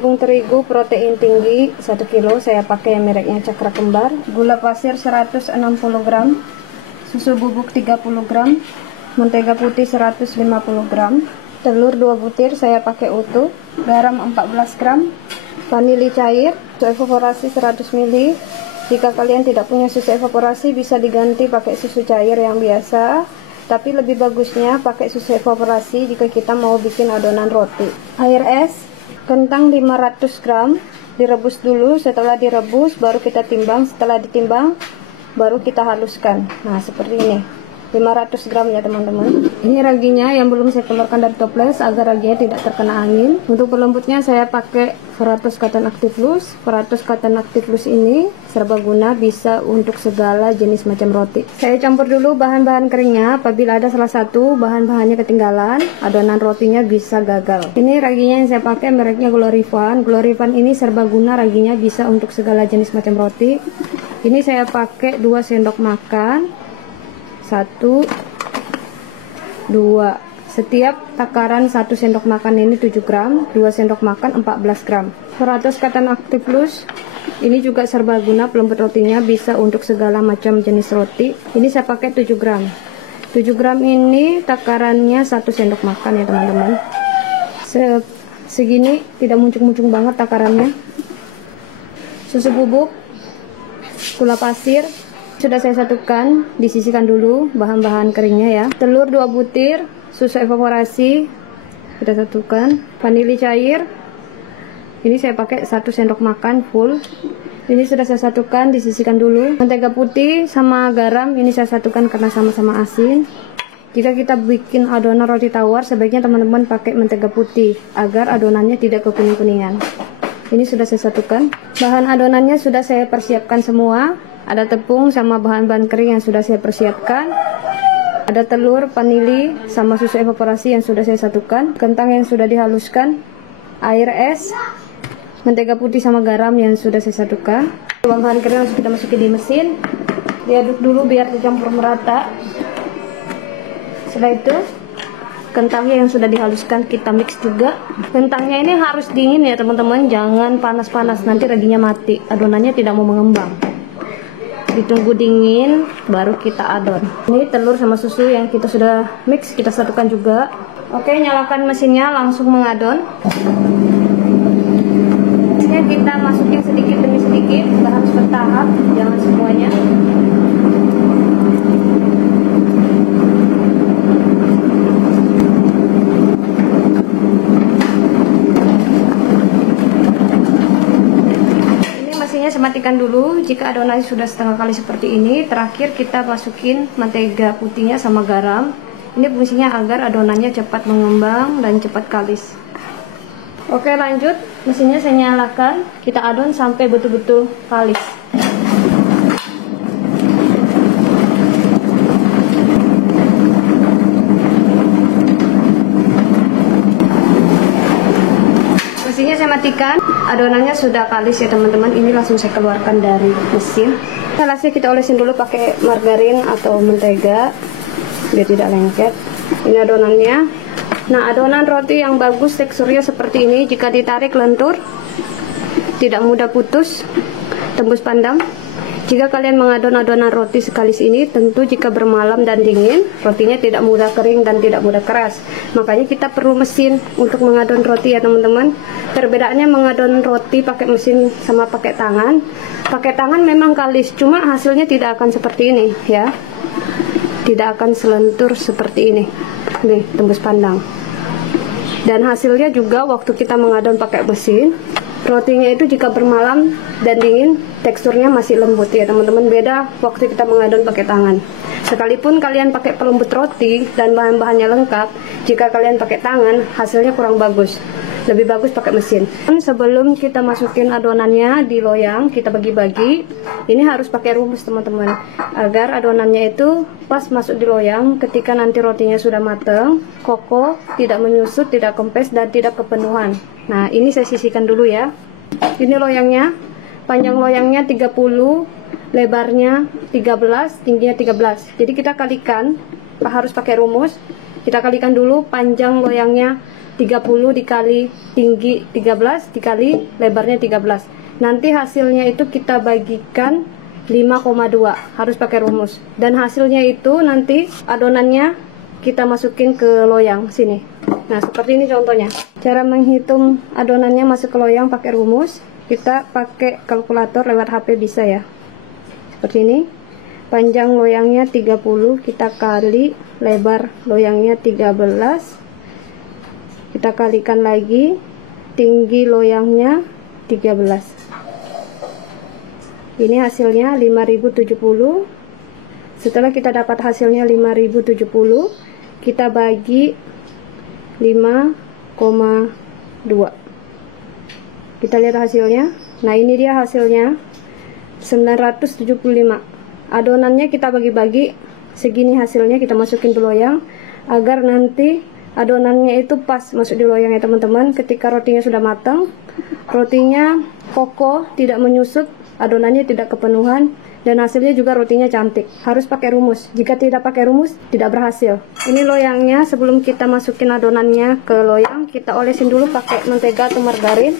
Tepung terigu protein tinggi 1 kilo, saya pakai yang mereknya Cakra Kembar. Gula pasir 160 gram, susu bubuk 30 gram, mentega putih 150 gram, telur 2 butir saya pakai utuh, garam 14 gram, vanili cair, susu evaporasi 100 ml. Jika kalian tidak punya susu evaporasi bisa diganti pakai susu cair yang biasa, tapi lebih bagusnya pakai susu evaporasi jika kita mau bikin adonan roti. Air es, kentang 500 gram, direbus dulu. Setelah direbus baru kita timbang, setelah ditimbang baru kita haluskan. Nah seperti ini, 500 gram ya teman-teman. Ini raginya yang belum saya keluarkan dari toples agar raginya tidak terkena angin. Untuk pelembutnya saya pakai Veratus Cotton Active Loose. Veratus Cotton Active Loose ini serbaguna, bisa untuk segala jenis macam roti. Saya campur dulu bahan-bahan keringnya. Apabila ada salah satu bahan-bahannya ketinggalan, adonan rotinya bisa gagal. Ini raginya yang saya pakai mereknya Glorifan. Glorifan ini serbaguna, raginya bisa untuk segala jenis macam roti. Ini saya pakai 2 sendok makan, 1, 2. Setiap takaran 1 sendok makan ini 7 gram, 2 sendok makan 14 gram. Veratus Cotton Active Loose ini juga serbaguna, pelembut rotinya bisa untuk segala macam jenis roti. Ini saya pakai 7 gram. 7 gram ini takarannya 1 sendok makan ya teman-teman. Segini, tidak muncung-muncung banget takarannya. Susu bubuk, gula pasir sudah saya satukan, disisihkan dulu bahan-bahan keringnya ya. Telur 2 butir, susu evaporasi sudah satukan, vanili cair ini saya pakai 1 sendok makan full, ini sudah saya satukan, disisihkan dulu. Mentega putih sama garam ini saya satukan karena sama-sama asin. Jika kita bikin adonan roti tawar sebaiknya teman-teman pakai mentega putih agar adonannya tidak kekuning-kuningan. Ini sudah saya satukan. Bahan adonannya sudah saya persiapkan semua. Ada tepung sama bahan-bahan kering yang sudah saya persiapkan. Ada telur, vanili, sama susu evaporasi yang sudah saya satukan. Kentang yang sudah dihaluskan. Air es, mentega putih sama garam yang sudah saya satukan. Bahan-bahan kering harus kita masukin di mesin. Diaduk dulu biar tercampur merata. Setelah itu kentangnya yang sudah dihaluskan kita mix juga. Kentangnya ini harus dingin ya teman-teman, jangan panas-panas, nanti raginya mati, adonannya tidak mau mengembang. Ditunggu dingin baru kita adon. Ini telur sama susu yang kita sudah mix kita satukan juga. Oke, nyalakan mesinnya, langsung mengadon. Mesinnya kita masukin sedikit demi sedikit, harus bertahap, jangan semuanya. Saya matikan dulu. Jika adonannya sudah setengah kali seperti ini, terakhir kita masukin mentega putihnya sama garam. Ini fungsinya agar adonannya cepat mengembang dan cepat kalis. Oke, lanjut, mesinnya saya nyalakan, kita adon sampai betul-betul kalis. Mesinnya saya matikan, adonannya sudah kalis ya teman-teman. Ini langsung saya keluarkan dari mesin. Alasnya kita olesin dulu pakai margarin atau mentega biar tidak lengket. Ini adonannya. Nah, adonan roti yang bagus teksturnya seperti ini. Jika ditarik lentur, tidak mudah putus, tembus pandang. Jika kalian mengadon adonan roti sekalis ini, tentu jika bermalam dan dingin, rotinya tidak mudah kering dan tidak mudah keras. Makanya kita perlu mesin untuk mengadon roti ya teman-teman. Perbedaannya mengadon roti pakai mesin sama pakai tangan. Pakai tangan memang kalis, cuma hasilnya tidak akan seperti ini ya. Tidak akan selentur seperti ini. Nih, tembus pandang. Dan hasilnya juga waktu kita mengadon pakai mesin, rotinya itu jika bermalam dan dingin teksturnya masih lembut ya teman-teman. Beda waktu kita mengadon pakai tangan. Sekalipun kalian pakai pelembut roti dan bahan-bahannya lengkap, jika kalian pakai tangan hasilnya kurang bagus. Lebih bagus pakai mesin. Sebelum kita masukin adonannya di loyang, kita bagi-bagi. Ini harus pakai rumus teman-teman, agar adonannya itu pas masuk di loyang. Ketika nanti rotinya sudah matang, kokoh, tidak menyusut, tidak kempes, dan tidak kepenuhan. Nah, ini saya sisihkan dulu ya. Ini loyangnya, panjang loyangnya 30, lebarnya 13, tingginya 13. Jadi kita kalikan, harus pakai rumus. Kita kalikan dulu panjang loyangnya 30 dikali tinggi 13 dikali lebarnya 13. Nanti hasilnya itu kita bagikan 5,2, harus pakai rumus. Dan hasilnya itu nanti adonannya kita masukin ke loyang sini. Nah, seperti ini contohnya. Cara menghitung adonannya masuk ke loyang pakai rumus, kita pakai kalkulator lewat HP bisa ya. Seperti ini. Panjang loyangnya 30, kita kali lebar loyangnya 13. Kita kalikan lagi tinggi loyangnya 13. Ini hasilnya 5070. Setelah kita dapat hasilnya 5070, kita bagi 5,2. Kita lihat hasilnya. Nah, ini dia hasilnya 975. Adonannya kita bagi-bagi segini, hasilnya kita masukin ke loyang agar nanti adonannya itu pas masuk di loyang ya teman-teman. Ketika rotinya sudah matang, rotinya kokoh, tidak menyusut, adonannya tidak kepenuhan, dan hasilnya juga rotinya cantik. Harus pakai rumus. Jika tidak pakai rumus, tidak berhasil. Ini loyangnya. Sebelum kita masukin adonannya ke loyang, kita olesin dulu pakai mentega atau margarin.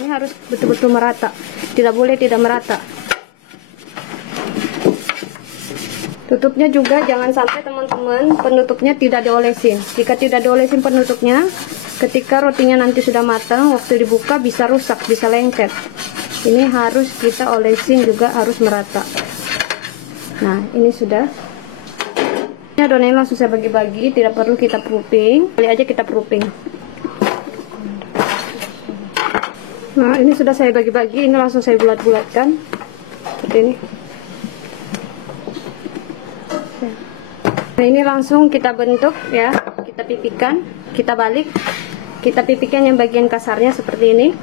Ini harus betul-betul merata. Tidak boleh tidak merata. Tutupnya juga jangan sampai teman-teman penutupnya tidak diolesin. Jika tidak diolesin penutupnya, ketika rotinya nanti sudah matang, waktu dibuka bisa rusak, bisa lengket. Ini harus kita olesin juga, harus merata. Nah, ini sudah. Ini adonannya langsung saya bagi-bagi, tidak perlu kita proofing. Kali aja kita proofing. Nah, ini sudah saya bagi-bagi, ini langsung saya bulat-bulatkan. Seperti ini. Nah, ini langsung kita bentuk ya, kita pipihkan, kita balik, kita pipihkan yang bagian kasarnya seperti ini.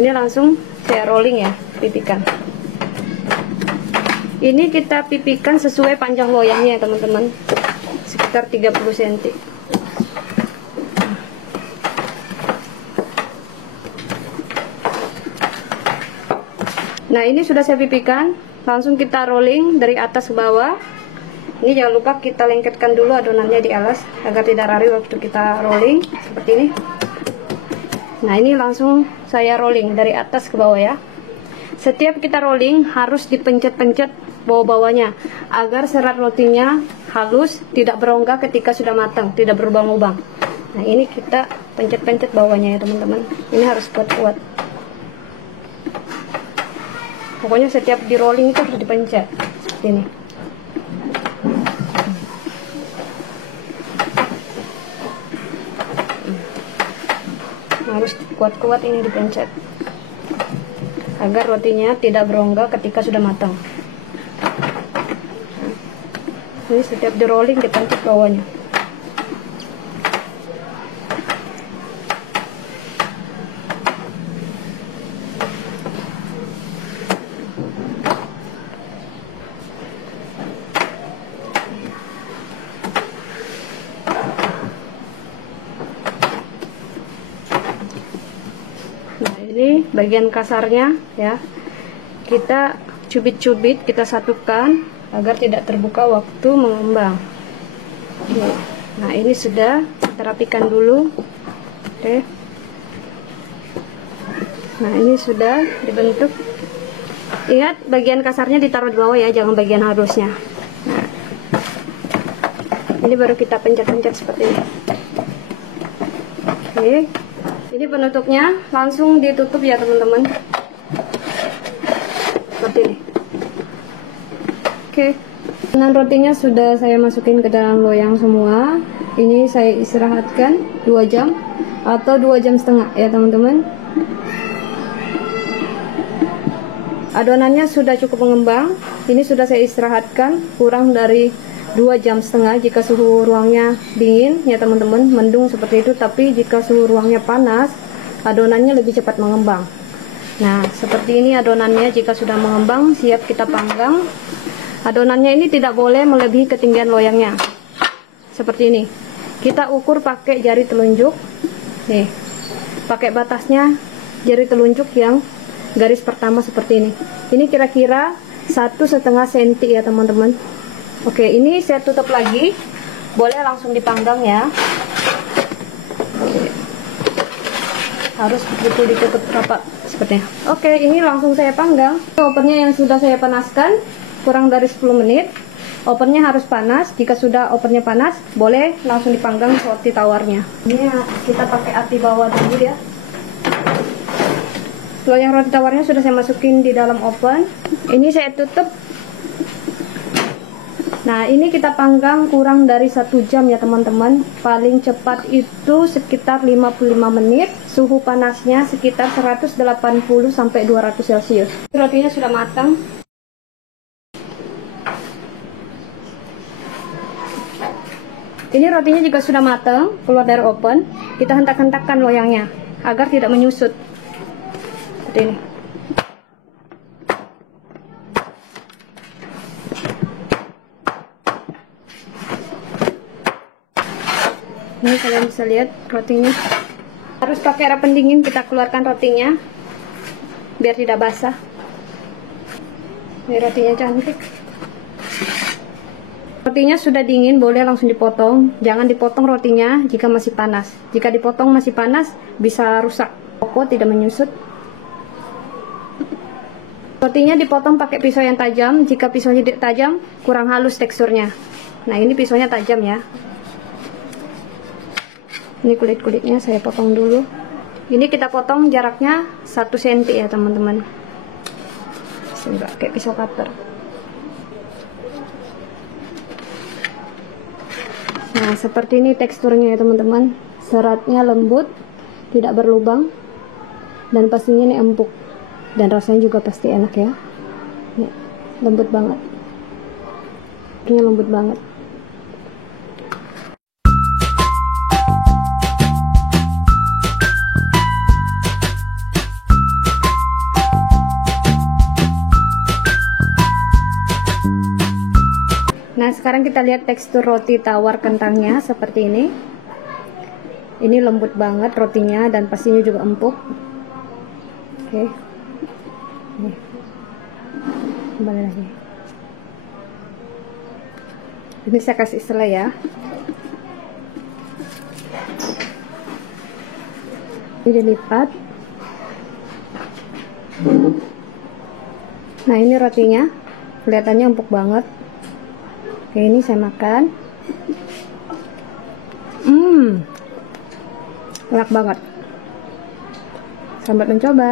Ini langsung saya rolling ya, pipihkan. Ini kita pipihkan sesuai panjang loyangnya ya teman-teman, sekitar 30 cm. Nah, ini sudah saya pipihkan, langsung kita rolling dari atas ke bawah. Ini jangan lupa kita lengketkan dulu adonannya di alas agar tidak rari waktu kita rolling seperti ini. Nah, ini langsung saya rolling dari atas ke bawah ya. Setiap kita rolling harus dipencet-pencet bawah-bawahnya agar serat rotinya halus, tidak berongga ketika sudah matang, tidak berlubang-lubang. Nah, ini kita pencet-pencet bawahnya ya teman-teman. Ini harus kuat-kuat. Pokoknya setiap di rolling itu harus dipencet seperti ini. Harus kuat-kuat ini dipencet agar rotinya tidak berongga ketika sudah matang. Ini setiap di rolling dipencet bawahnya. Nah, ini bagian kasarnya ya, kita cubit-cubit, kita satukan agar tidak terbuka waktu mengembang. Nah, ini sudah kita rapikan dulu. Oke. Nah, ini sudah dibentuk. Ingat bagian kasarnya ditaruh di bawah ya, jangan bagian halusnya. Nah, ini baru kita pencet-pencet seperti ini. Oke. Ini penutupnya, langsung ditutup ya teman-teman, seperti ini. Oke, adonan rotinya sudah saya masukin ke dalam loyang semua. Ini saya istirahatkan 2 jam atau 2 jam setengah ya teman-teman. Adonannya sudah cukup mengembang. Ini sudah saya istirahatkan kurang dari 2 jam setengah jika suhu ruangnya dingin ya teman-teman, mendung seperti itu. Tapi jika suhu ruangnya panas, adonannya lebih cepat mengembang. Nah, seperti ini adonannya. Jika sudah mengembang, siap kita panggang. Adonannya ini tidak boleh melebihi ketinggian loyangnya. Seperti ini. Kita ukur pakai jari telunjuk. Nih, pakai batasnya jari telunjuk yang garis pertama seperti ini. Ini kira-kira 1,5 cm ya teman-teman. Oke, ini saya tutup lagi. Boleh langsung dipanggang ya. Oke. harus betul ditutup rapat sepertinya. Oke, ini langsung saya panggang. Ovennya yang sudah saya panaskan kurang dari 10 menit. Ovennya harus panas. Jika sudah ovennya panas, boleh langsung dipanggang roti tawarnya. Ini kita pakai api bawah dulu ya. Loyang roti tawarnya sudah saya masukin di dalam oven. Ini saya tutup. Nah, ini kita panggang kurang dari 1 jam ya teman-teman. Paling cepat itu sekitar 55 menit. Suhu panasnya sekitar 180 sampai 200 Celcius. Rotinya sudah matang. Ini rotinya juga sudah matang, keluar dari oven. Kita hentak-hentakkan loyangnya agar tidak menyusut. Seperti ini. Ini kalian bisa lihat rotinya. Harus pakai air pendingin kita keluarkan rotinya biar tidak basah. Ini rotinya cantik. Rotinya sudah dingin, boleh langsung dipotong. Jangan dipotong rotinya jika masih panas. Jika dipotong masih panas, bisa rusak. Koko tidak menyusut. Rotinya dipotong pakai pisau yang tajam. Jika pisaunya tajam, kurang halus teksturnya. Nah, ini pisaunya tajam ya. Ini kulit-kulitnya saya potong dulu. Ini kita potong jaraknya 1 cm ya teman-teman. Saya pakai pisau cutter. Nah, seperti ini teksturnya ya teman-teman. Seratnya lembut, tidak berlubang, dan pastinya ini empuk. Dan rasanya juga pasti enak ya. Ini lembut banget. Ini lembut banget. Nah, sekarang kita lihat tekstur roti tawar kentangnya seperti ini. Ini lembut banget rotinya dan pastinya juga empuk. Oke. Nih. Kembali lagi. Ini saya kasih selai ya. Ini dilipat. Nah, ini rotinya. Kelihatannya empuk banget. Oke, ini saya makan. Enak banget. Selamat mencoba.